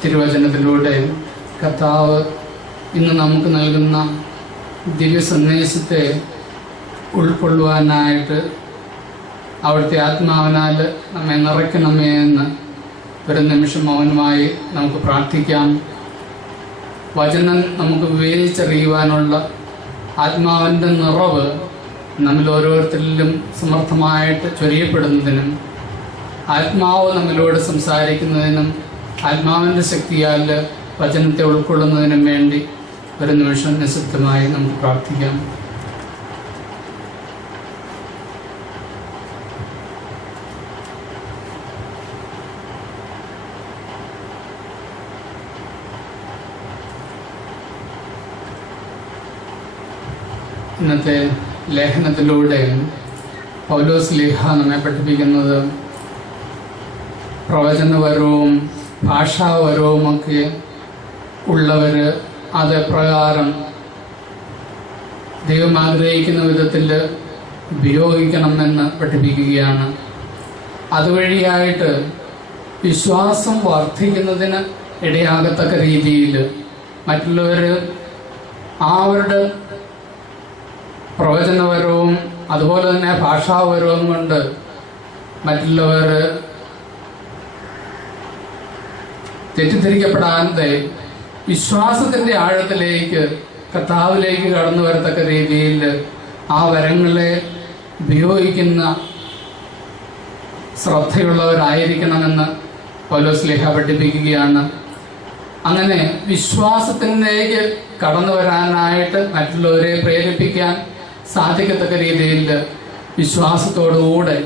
തിരുവചനത്തിലൂടെ കർത്താവ് ഇന്ന് നമുക്ക് നൽകുന്ന ദിവ്യ സന്ദേശത്തെ ഉൾക്കൊള്ളുവാനായിട്ട് അവിടുത്തെ ആത്മാവിനാൽ നമ്മെ നിറയ്ക്കണമേ എന്ന് ഒരു നിമിഷം മൗനമായി നമുക്ക് പ്രാർത്ഥിക്കാം. വചനം നമുക്ക് വിവേചിച്ചറിയുവാനുള്ള ആത്മാവിൻ്റെ നിറവ് നമ്മൾ ഓരോരുത്തരിലും സമർത്ഥമായിട്ട് ചൊരിയപ്പെടുന്നതിനും ആത്മാവ് നമ്മിലൂടെ സംസാരിക്കുന്നതിനും ആത്മാവിൻ്റെ ശക്തിയാൽ വചനത്തെ ഉൾക്കൊള്ളുന്നതിനും വേണ്ടി ഒരു നിമിഷം നിശബ്ദമായി നമുക്ക് പ്രാർത്ഥിക്കാം. ഇന്നത്തെ ലേഖനത്തിലൂടെ പൗലോസ് ശ്ലീഹ നമ്മെ പഠിപ്പിക്കുന്നത് പ്രവചനപരവും ഭാഷാപരവുമൊക്കെ ഉള്ളവർ അത് പ്രകാരം ദൈവം ആഗ്രഹിക്കുന്ന വിധത്തിൽ ഉപയോഗിക്കണമെന്ന് പഠിപ്പിക്കുകയാണ്. അതുവഴിയായിട്ട് വിശ്വാസം വർദ്ധിക്കുന്നതിന് ഇടയാകത്തക്ക രീതിയിൽ മറ്റുള്ളവർ അവരുടെ പ്രവചനപരവും അതുപോലെ തന്നെ ഭാഷാപരവും കൊണ്ട് മറ്റുള്ളവർ തെറ്റിദ്ധരിക്കപ്പെടാതെ വിശ്വാസത്തിൻ്റെ ആഴത്തിലേക്ക് കർത്താവിലേക്ക് കടന്നു വരത്തക്ക രീതിയിൽ ആ വരങ്ങളെ ഉപയോഗിക്കുന്ന ശ്രദ്ധയുള്ളവരായിരിക്കണമെന്ന് പൗലോസ് ശ്ലീഹ പഠിപ്പിക്കുകയാണ്. അങ്ങനെ വിശ്വാസത്തിലേക്ക് കടന്നു വരാനായിട്ട് മറ്റുള്ളവരെ പ്രേരിപ്പിക്കാൻ സാധിക്കത്തക്ക രീതിയിൽ വിശ്വാസത്തോടുകൂടെ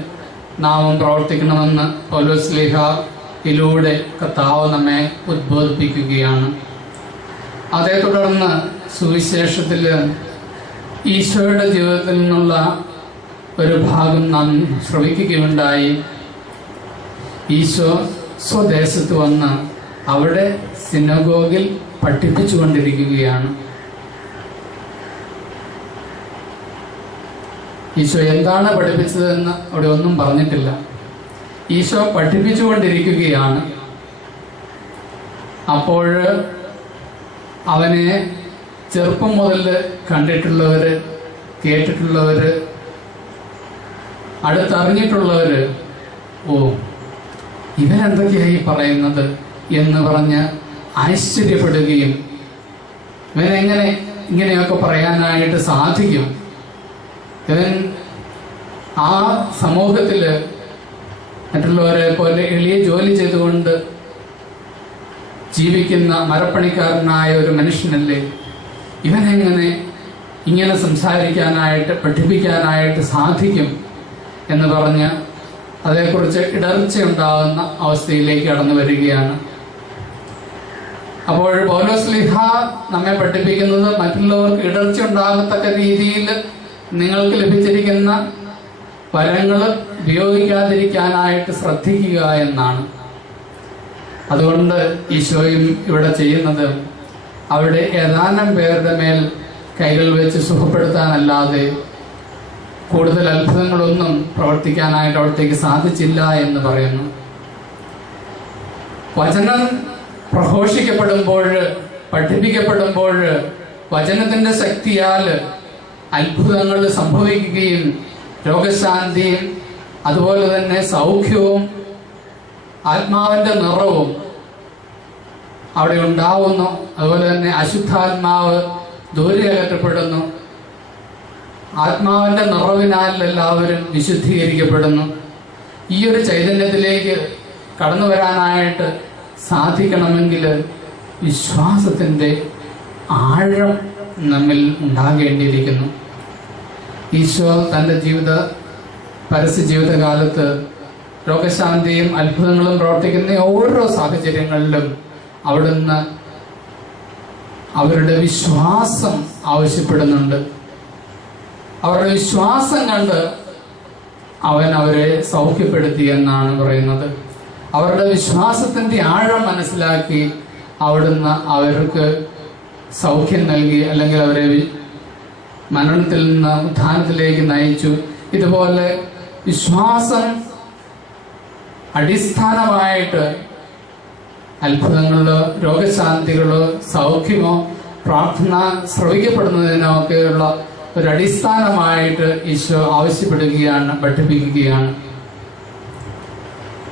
നാം പ്രവർത്തിക്കണമെന്ന് പൗലോസ് ശ്ലീഹയിലൂടെ കർത്താവ് നമ്മെ ഉദ്ബോധിപ്പിക്കുകയാണ്. അതേ തുടർന്ന് സുവിശേഷത്തിൽ ഈശോയുടെ ജീവിതത്തിൽ നിന്നുള്ള ഒരു ഭാഗം നാം ശ്രവിക്കുകയുണ്ടായി. ഈശോ സ്വദേശത്ത് വന്ന് അവിടെ സിനഗോഗിൽ പഠിപ്പിച്ചുകൊണ്ടിരിക്കുകയാണ്. ഈശോ എന്താണ് പഠിപ്പിച്ചതെന്ന് അവിടെ ഒന്നും പറഞ്ഞിട്ടില്ല. ഈശോ പഠിപ്പിച്ചുകൊണ്ടിരിക്കുകയാണ്. അപ്പോൾ അവനെ ചെറുപ്പം മുതൽ കണ്ടിട്ടുള്ളവർ, കേട്ടിട്ടുള്ളവർ, അടുത്തറിഞ്ഞിട്ടുള്ളവർ ഇവരെന്തൊക്കെയായി പറയുന്നത് എന്ന് പറഞ്ഞ് ആശ്ചര്യപ്പെടുകയും ഇവനെങ്ങനെ ഇങ്ങനെയൊക്കെ പറയാനായിട്ട് സാധിക്കും, ഇവൻ ആ സമൂഹത്തിൽ മറ്റുള്ളവരെ പോലെ എളിയ ജോലി ചെയ്തുകൊണ്ട് ജീവിക്കുന്ന മരപ്പണിക്കാരനായ ഒരു മനുഷ്യനല്ലേ, ഇവനെങ്ങനെ ഇങ്ങനെ സംസാരിക്കാനായിട്ട് പഠിപ്പിക്കാനായിട്ട് സാധിക്കും എന്ന് പറഞ്ഞ് അതേക്കുറിച്ച് ഇടർച്ചയുണ്ടാകുന്ന അവസ്ഥയിലേക്ക് കടന്നു വരികയാണ്. അപ്പോൾ പൗലോസ് ശ്ലീഹ നമ്മെ പഠിപ്പിക്കുന്നത് മറ്റുള്ളവർക്ക് ഇടർച്ച ഉണ്ടാകത്തക്ക രീതിയിൽ നിങ്ങൾക്ക് ലഭിച്ചിരിക്കുന്ന വരങ്ങൾ ഉപയോഗിക്കാതിരിക്കാനായിട്ട് ശ്രദ്ധിക്കുക എന്നാണ്. അതുകൊണ്ട് ഈശോയും ഇവിടെ ചെയ്യുന്നത് അവിടെ ഏതാനും പേരുടെ മേൽ കൈകൾ വെച്ച് സുഖപ്പെടുത്താനല്ലാതെ കൂടുതൽ അത്ഭുതങ്ങളൊന്നും പ്രവർത്തിക്കാനായിട്ട് അവിടത്തേക്ക് സാധിച്ചില്ല എന്ന് പറയുന്നു. വചനം പ്രഘോഷിക്കപ്പെടുമ്പോൾ, പഠിപ്പിക്കപ്പെടുമ്പോൾ വചനത്തിന്റെ ശക്തിയാൽ അത്ഭുതങ്ങൾ സംഭവിക്കുകയും രോഗശാന്തിയും അതുപോലെ തന്നെ സൗഖ്യവും ആത്മാവിന്റെ നിറവും അവിടെ ഉണ്ടാവുന്നു. അതുപോലെ തന്നെ അശുദ്ധാത്മാവ് ദൂരെ അകറ്റപ്പെടുന്നു. ആത്മാവിന്റെ നിറവിനാൽ എല്ലാവരും വിശുദ്ധീകരിക്കപ്പെടുന്നു. ഈ ഒരു ചൈതന്യത്തിലേക്ക് കടന്നു വരാനായിട്ട് സാധിക്കണമെങ്കിൽ വിശ്വാസത്തിൻ്റെ ആഴം നമ്മിൽ ഉണ്ടാകേണ്ടിയിരിക്കുന്നു. ഈശോ തൻ്റെ പരസ്യ ജീവിതകാലത്ത് രോഗശാന്തിയും അത്ഭുതങ്ങളും പ്രവർത്തിക്കുന്ന ഓരോ സാഹചര്യങ്ങളിലും അവിടുന്ന് അവരുടെ വിശ്വാസം ആവശ്യപ്പെടുന്നുണ്ട്. അവരുടെ വിശ്വാസം കണ്ട് അവൻ അവരെ സൗഖ്യപ്പെടുത്തി എന്നാണ് പറയുന്നത്. അവരുടെ വിശ്വാസത്തിന്റെ ആഴം മനസ്സിലാക്കി അവിടുന്ന് അവർക്ക് സൗഖ്യം നൽകി, അല്ലെങ്കിൽ അവരെ മരണത്തിൽ നിന്ന് ഉത്ഥാനത്തിലേക്ക് നയിച്ചു. ഇതുപോലെ വിശ്വാസം അടിസ്ഥാനമായിട്ട് അത്ഭുതങ്ങളോ രോഗശാന്തികളോ സൗഖ്യമോ പ്രാർത്ഥന ശ്രവിക്കപ്പെടുന്നതിനോ ഒക്കെയുള്ള ഒരു അടിസ്ഥാനമായിട്ട് ഈശോ ആവശ്യപ്പെടുകയാണ്, പഠിപ്പിക്കുകയാണ്.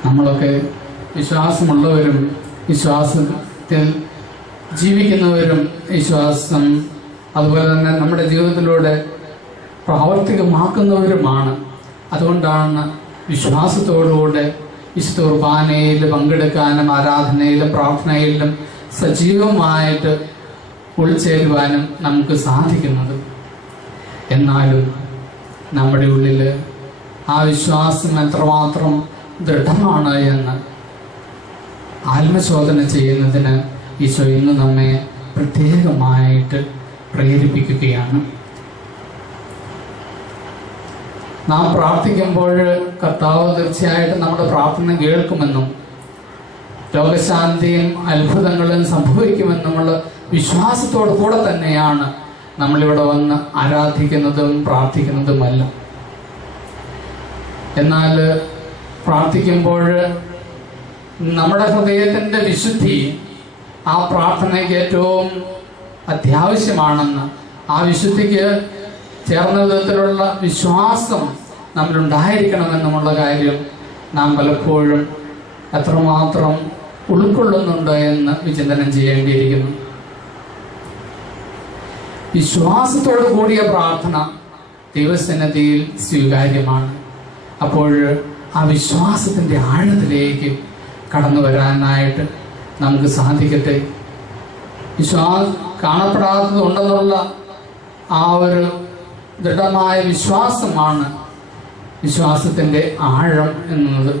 നമ്മളൊക്കെ വിശ്വാസമുള്ളവരും വിശ്വാസത്തിൽ ജീവിക്കുന്നവരും വിശ്വാസം അതുപോലെ തന്നെ നമ്മുടെ ജീവിതത്തിലൂടെ പ്രാവർത്തികമാക്കുന്നവരുമാണ്. അതുകൊണ്ടാണ് വിശ്വാസത്തോടുകൂടെ വിശുദ്ധ കുർബാനയിൽ പങ്കെടുക്കാനും ആരാധനയിലും പ്രാർത്ഥനയിലും സജീവമായിട്ട് ഉൾച്ചേരുവാനും നമുക്ക് സാധിക്കുന്നത്. എന്നാലും നമ്മുടെ ഉള്ളിൽ ആ വിശ്വാസം എത്രമാത്രം ദൃഢമാണ് എന്ന് ആത്മശോധന ചെയ്യുന്നതിന് ഈശോ ഇന്ന് നമ്മെ പ്രത്യേകമായിട്ട് പ്രേരിപ്പിക്കുകയാണ്. നാം പ്രാർത്ഥിക്കുമ്പോൾ കർത്താവ് തീർച്ചയായിട്ടും നമ്മുടെ പ്രാർത്ഥന കേൾക്കുമെന്നും രോഗശാന്തിയും അത്ഭുതങ്ങളും സംഭവിക്കുമെന്നുമുള്ള വിശ്വാസത്തോടു കൂടെ തന്നെയാണ് നമ്മളിവിടെ വന്ന് ആരാധിക്കുന്നതും പ്രാർത്ഥിക്കുന്നതുമല്ല. എന്നാൽ പ്രാർത്ഥിക്കുമ്പോൾ നമ്മുടെ ഹൃദയത്തിൻ്റെ വിശുദ്ധി ആ പ്രാർത്ഥനയ്ക്ക് ഏറ്റവും അത്യാവശ്യമാണെന്ന്, ആ വിശുദ്ധിക്ക് ചേർന്ന വിധത്തിലുള്ള വിശ്വാസം നമ്മളുണ്ടായിരിക്കണമെന്നുമുള്ള കാര്യം നാം പലപ്പോഴും എത്രമാത്രം ഉൾക്കൊള്ളുന്നുണ്ട് എന്ന് വിചിന്തനം ചെയ്യേണ്ടിയിരിക്കുന്നു. വിശ്വാസത്തോടു കൂടിയ പ്രാർത്ഥന ദൈവസന്നിധിയിൽ സ്വീകാര്യമാണ്. അപ്പോൾ ആ വിശ്വാസത്തിൻ്റെ ആഴത്തിലേക്ക് കടന്നു വരാനായിട്ട് നമുക്ക് സാധിക്കട്ടെ. കാണപ്പെടാത്തത് ഉണ്ടെന്നുള്ള ആ ഒരു ദൃഢമായ വിശ്വാസമാണ് വിശ്വാസത്തിൻ്റെ ആഴം എന്നത്.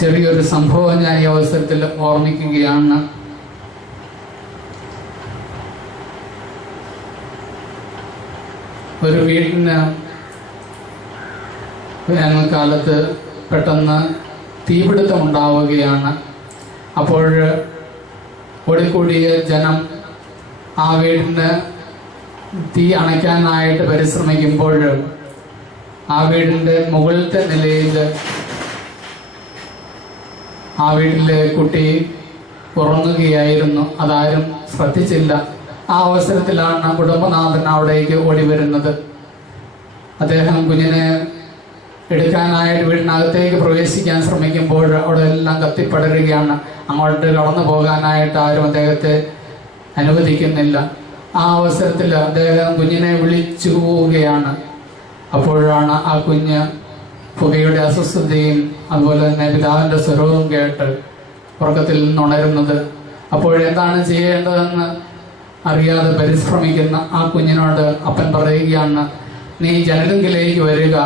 ചെറിയൊരു സംഭവം ഞാൻ ഈ അവസരത്തിൽ ഓർമ്മിക്കുകയാണ്. ഒരു വീടിന് വേനൽക്കാലത്ത് പെട്ടെന്ന് തീപിടുത്തം ഉണ്ടാവുകയാണ്. അപ്പോൾ ഓടിക്കൂടിയ ജനം ആ വീടിന് തീ അണയ്ക്കാനായിട്ട് പരിശ്രമിക്കുമ്പോൾ ആ വീടിൻ്റെ മുകളിലത്തെ നിലയിൽ ആ വീട്ടിലെ കുട്ടി ഉറങ്ങുകയായിരുന്നു. അതാരും ശ്രദ്ധിച്ചില്ല. ആ അവസരത്തിലാണ് കുടുംബനാഥൻ അവിടേക്ക് ഓടി വരുന്നത്. അദ്ദേഹം കുഞ്ഞിനെ എടുക്കാനായിട്ട് വീടിനകത്തേക്ക് പ്രവേശിക്കാൻ ശ്രമിക്കുമ്പോൾ അവിടെ എല്ലാം കത്തിപ്പടരുകയാണ്. അങ്ങോട്ട് കടന്നു പോകാനായിട്ട് ആരും അദ്ദേഹത്തെ അനുവദിക്കുന്നില്ല. ആ അവസരത്തിൽ അദ്ദേഹം കുഞ്ഞിനെ വിളിച്ചു പോവുകയാണ്. അപ്പോഴാണ് ആ കുഞ്ഞ് പുകയുടെ അസ്വസ്ഥതയും അതുപോലെ തന്നെ പിതാവിൻ്റെ സ്വരവും കേട്ട് ഉറക്കത്തിൽ നിന്നുണരുന്നത്. അപ്പോഴെന്താണ് ചെയ്യേണ്ടതെന്ന് അറിയാതെ പരിശ്രമിക്കുന്ന ആ കുഞ്ഞിനോട് അപ്പൻ പറയുകയാണ്, നീ ജനലിലേക്ക് വരിക,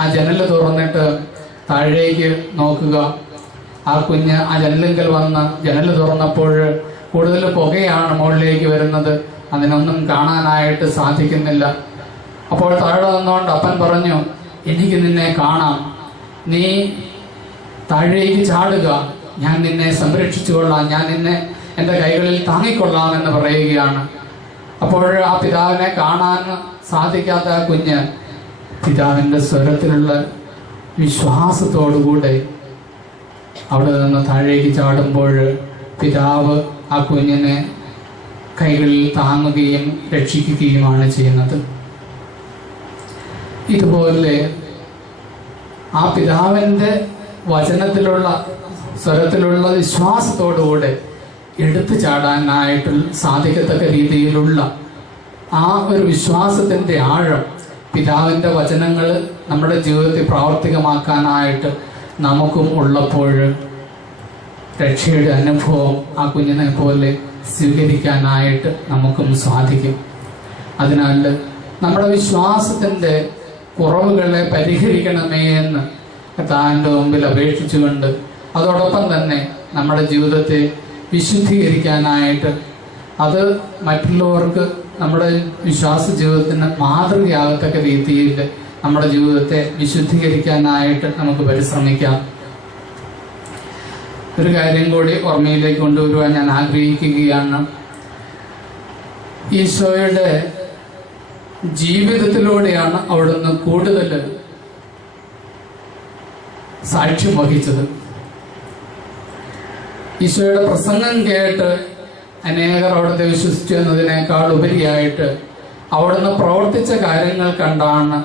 ആ ജനൽ തുറന്നിട്ട് താഴേക്ക് നോക്കുക. ആ കുഞ്ഞ് ആ ജനലിങ്കൽ വന്ന് ജനൽ തുറന്നപ്പോൾ കൂടുതൽ പുകയാണ് മുകളിലേക്ക് വരുന്നത്. അതിനൊന്നും കാണാനായിട്ട് സാധിക്കുന്നില്ല. അപ്പോൾ താഴെ നിന്നുകൊണ്ട് അപ്പൻ പറഞ്ഞു, എനിക്ക് നിന്നെ കാണാം, നീ താഴേക്ക് ചാടുക, ഞാൻ നിന്നെ സംരക്ഷിച്ചു കൊള്ളാം, ഞാൻ നിന്നെ എൻ്റെ കൈകളിൽ താങ്ങിക്കൊള്ളാം എന്ന് പറയുകയാണ്. അപ്പോൾ ആ പിതാവിനെ കാണാൻ സാധിക്കാത്ത ആ കുഞ്ഞ് പിതാവിൻ്റെ സ്വരത്തിലുള്ള വിശ്വാസത്തോടുകൂടെ അവിടെ നിന്ന് താഴേക്ക് ചാടുമ്പോൾ പിതാവ് ആ കുഞ്ഞിനെ കൈകളിൽ താങ്ങുകയും രക്ഷിക്കുകയുമാണ് ചെയ്യുന്നത്. ഇതുപോലെ ആ പിതാവിൻ്റെ വചനത്തിലുള്ള സ്വരത്തിലുള്ള വിശ്വാസത്തോടുകൂടെ എടുത്തു ചാടാനായിട്ട് സാധിക്കത്തക്ക രീതിയിലുള്ള ആ ഒരു വിശ്വാസത്തിൻ്റെ ആഴം, പിതാവിൻ്റെ വചനങ്ങൾ നമ്മുടെ ജീവിതത്തിൽ പ്രാവർത്തികമാക്കാനായിട്ട് നമുക്കും ഉള്ളപ്പോൾ രക്ഷയുടെ അനുഭവം ആ കുഞ്ഞിനെ പോലെ സ്വീകരിക്കാനായിട്ട് നമുക്കും സാധിക്കും. അതിനാൽ നമ്മുടെ വിശ്വാസത്തിൻ്റെ കുറവുകളെ പരിഹരിക്കണമേ എന്ന് കർത്താവിൻ്റെ മുമ്പിൽ അപേക്ഷിച്ചുകൊണ്ട് അതോടൊപ്പം തന്നെ നമ്മുടെ ജീവിതത്തെ വിശുദ്ധീകരിക്കാനായിട്ട് അത് മറ്റുള്ളവർക്ക് നമ്മുടെ വിശ്വാസ ജീവിതത്തിന് മാതൃകയാകത്തക്ക രീതിയിൽ നമ്മുടെ ജീവിതത്തെ വിശുദ്ധീകരിക്കാനായിട്ട് നമുക്ക് പരിശ്രമിക്കാം. ഒരു കാര്യം കൂടി ഓർമ്മയിലേക്ക് കൊണ്ടുവരുവാൻ ഞാൻ ആഗ്രഹിക്കുകയാണ്. ഈശോയുടെ ജീവിതത്തിലൂടെയാണ് അവിടുന്ന് കൂടുതൽ സാക്ഷ്യം വഹിച്ചത്. ഈശോയുടെ പ്രസംഗം കേട്ട് അനേകർ അവിടുത്തെ വിശ്വസിച്ചു എന്നതിനേക്കാൾ ഉപരിയായിട്ട് അവിടുന്ന് പ്രവർത്തിച്ച കാര്യങ്ങൾ കണ്ടാണ്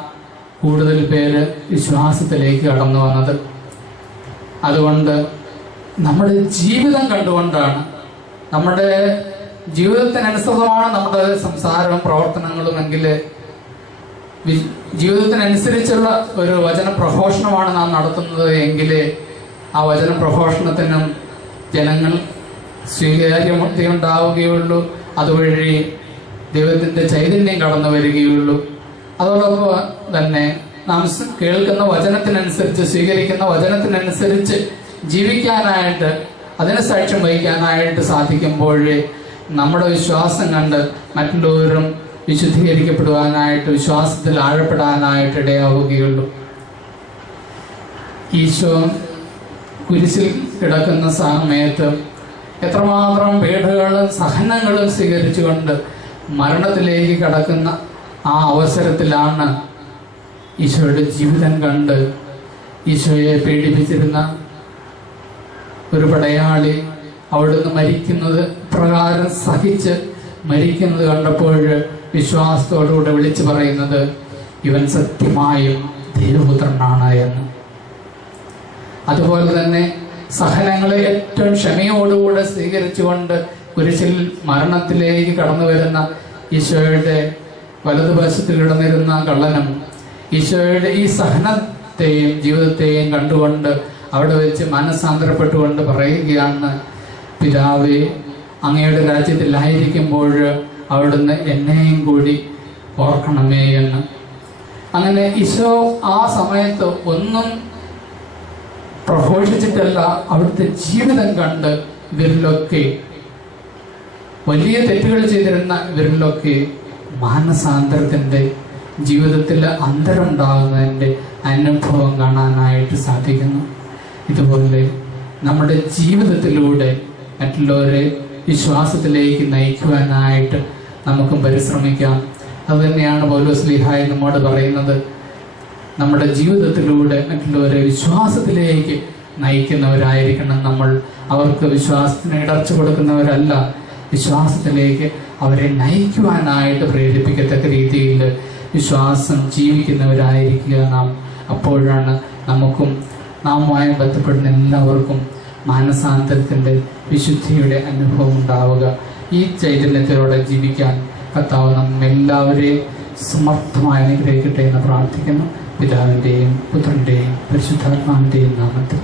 കൂടുതൽ പേര് വിശ്വാസത്തിലേക്ക് കടന്നു വന്നത്. അതുകൊണ്ട് നമ്മുടെ ജീവിതം കണ്ടുകൊണ്ടാണ്, നമ്മുടെ ജീവിതത്തിനനുസൃതമാണ് നമ്മുടെ സംസാരവും പ്രവർത്തനങ്ങളും എങ്കിൽ, ജീവിതത്തിനനുസരിച്ചുള്ള ഒരു വചന പ്രഘോഷണമാണ് നാം നടത്തുന്നത് എങ്കിൽ ആ വചന പ്രഘോഷണത്തിനും ജനങ്ങൾ സ്വീകാര്യമൂർത്തി ഉണ്ടാവുകയുള്ളൂ. അതുവഴി ദൈവത്തിൻ്റെ ചൈതന്യം കടന്നു വരികയുള്ളൂ. അതോടൊപ്പം തന്നെ നാം കേൾക്കുന്ന വചനത്തിനനുസരിച്ച്, സ്വീകരിക്കുന്ന വചനത്തിനനുസരിച്ച് ജീവിക്കാനായിട്ട്, അതിന് സാക്ഷ്യം വഹിക്കാനായിട്ട് സാധിക്കുമ്പോഴേ നമ്മുടെ വിശ്വാസം കണ്ട് മറ്റുള്ളവരും വിശുദ്ധീകരിക്കപ്പെടുവാനായിട്ട്, വിശ്വാസത്തിൽ ആഴപ്പെടാനായിട്ട് ഇടയാവുകയുള്ളൂ. ഈശോ കുരിശിൽ കിടക്കുന്ന സമയത്ത് എത്രമാത്രം പീഡകളും സഹനങ്ങളും സ്വീകരിച്ചുകൊണ്ട് മരണത്തിലേക്ക് കടക്കുന്ന ആ അവസരത്തിലാണ് ഈശോയുടെ ജീവിതം കണ്ട് ഈശോയെ പീഡിപ്പിച്ചിരുന്ന ഒരു പടയാളി അവിടുന്ന് മരിക്കുന്നത് പ്രകാരം സഹിച്ച് മരിക്കുന്നത് കണ്ടപ്പോൾ വിശ്വാസത്തോടുകൂടെ വിളിച്ചു പറയുന്നത്, ഇവൻ സത്യമായും ദൈവപുത്രനാണ് എന്ന്. അതുപോലെ തന്നെ സഹനങ്ങളെ ഏറ്റവും ക്ഷമയോടുകൂടെ സ്വീകരിച്ചുകൊണ്ട് കുരിശിൽ മരണത്തിലേക്ക് കടന്നു വരുന്ന ഈശോയുടെ വലതുവശത്ത് കിടന്നിരുന്ന കള്ളനും ഈശോയുടെ ഈ സഹനത്തെയും ജീവിതത്തെയും കണ്ടുകൊണ്ട് അവിടെ വെച്ച് മനസ്സാന്തരപ്പെട്ടുകൊണ്ട് പറയുകയാണ്, പിതാവേ, അങ്ങയുടെ രാജ്യത്തിലായിരിക്കുമ്പോൾ അവിടുന്ന് എന്നെയും കൂടി ഓർക്കണമേ എന്ന്. അങ്ങനെ ഈശോ ആ സമയത്ത് ഒന്നും പ്രഘോഷിച്ചിട്ടല്ല, അവിടുത്തെ ജീവിതം കണ്ട് ഇവരിലൊക്കെ, വലിയ തെറ്റുകൾ ചെയ്തിരുന്ന ഇവരിലൊക്കെ മാനസാന്തരത്തിൻ്റെ, ജീവിതത്തിൽ അന്തരമുണ്ടാകുന്നതിൻ്റെ അനുഭവം കാണാനായിട്ട് സാധിക്കുന്നു. ഇതുപോലെ നമ്മുടെ ജീവിതത്തിലൂടെ മറ്റുള്ളവരെ വിശ്വാസത്തിലേക്ക് നയിക്കുവാനായിട്ട് നമുക്കും പരിശ്രമിക്കാം. അതുതന്നെയാണ് പൗലോസ് ശ്ലീഹായി നമ്മോട് പറയുന്നത്. നമ്മുടെ ജീവിതത്തിലൂടെ മറ്റുള്ളവരെ വിശ്വാസത്തിലേക്ക് നയിക്കുന്നവരായിരിക്കണം നമ്മൾ. അവർക്ക് വിശ്വാസത്തിന് ഇടർച്ച കൊടുക്കുന്നവരല്ല, വിശ്വാസത്തിലേക്ക് അവരെ നയിക്കുവാനായിട്ട് പ്രേരിപ്പിക്കത്തക്ക രീതിയിൽ വിശ്വാസം ജീവിക്കുന്നവരായിരിക്കുക നാം. അപ്പോഴാണ് നമുക്കും നാമുമായി ബന്ധപ്പെടുന്ന എല്ലാവർക്കും മാനസാന്തരത്തിൻ്റെ, വിശുദ്ധിയുടെ അനുഭവം ഉണ്ടാവുക. ഈ ചൈതന്യത്തിലൂടെ ജീവിക്കാൻ കർത്താവ് നമ്മെല്ലാവരെയും സമർത്ഥമായി അനുഗ്രഹിക്കട്ടെ എന്ന് പ്രാർത്ഥിക്കുന്നു. പിതാവിൻ്റെയും പുത്രൻ്റെയും പരിശുദ്ധാത്മാവിൻ്റെയും നാമത്തിൽ.